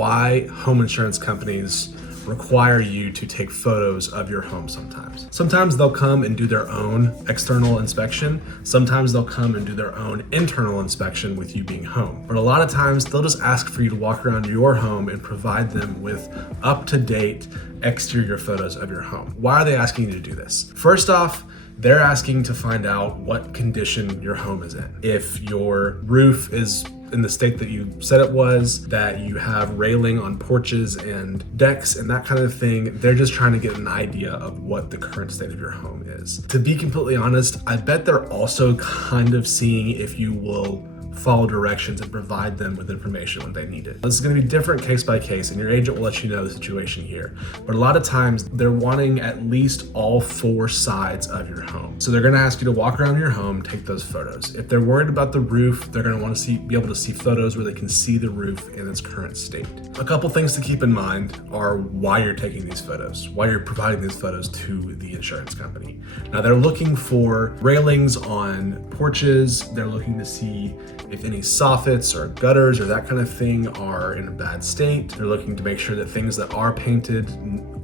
why home insurance companies require you to take photos of your home sometimes. Sometimes they'll come and do their own external inspection. Sometimes they'll come and do their own internal inspection with you being home. But a lot of times they'll just ask for you to walk around your home and provide them with up-to-date exterior photos of your home. Why are they asking you to do this? First off, they're asking to find out what condition your home is in. If your roof is in the state that you said it was, that you have railing on porches and decks and that kind of thing, they're just trying to get an idea of what the current state of your home is. To be completely honest, I bet they're also kind of seeing if you will follow directions and provide them with information when they need it. This is going to be different case by case, and your agent will let you know the situation here. But a lot of times they're wanting at least all 4 sides of your home. So they're going to ask you to walk around your home, take those photos. If they're worried about the roof, they're going to want to be able to see photos where they can see the roof in its current state. A couple things to keep in mind are why you're taking these photos, why you're providing these photos to the insurance company. Now they're looking for railings on porches. They're looking to see if any soffits or gutters or that kind of thing are in a bad state. They're looking to make sure that things that are painted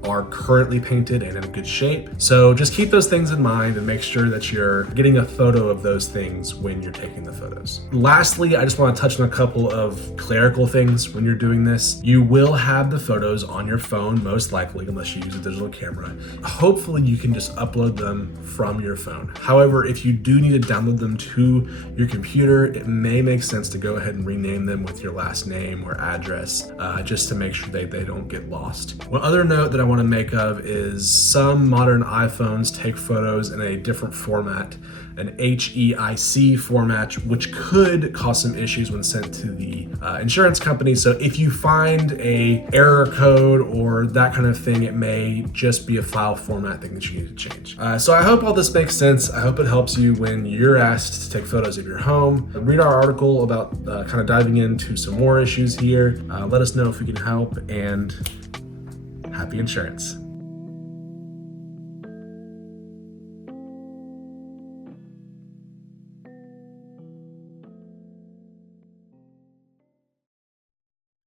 are currently painted and in a good shape. So just keep those things in mind and make sure that you're getting a photo of those things when you're taking the photos. Lastly, I just want to touch on a couple of clerical things when you're doing this. You will have the photos on your phone, most likely, unless you use a digital camera. Hopefully you can just upload them from your phone. However, if you do need to download them to your computer, it may make sense to go ahead and rename them with your last name or address, just to make sure they don't get lost. One other note that I want to make of is some modern iPhones take photos in a different format, an HEIC format, which could cause some issues when sent to the insurance company. So if you find a error code or that kind of thing, it may just be a file format thing that you need to change. So I hope all this makes sense. I hope it helps you when you're asked to take photos of your home. Read our article about kind of diving into some more issues here. Let us know if we can help, and happy insurance.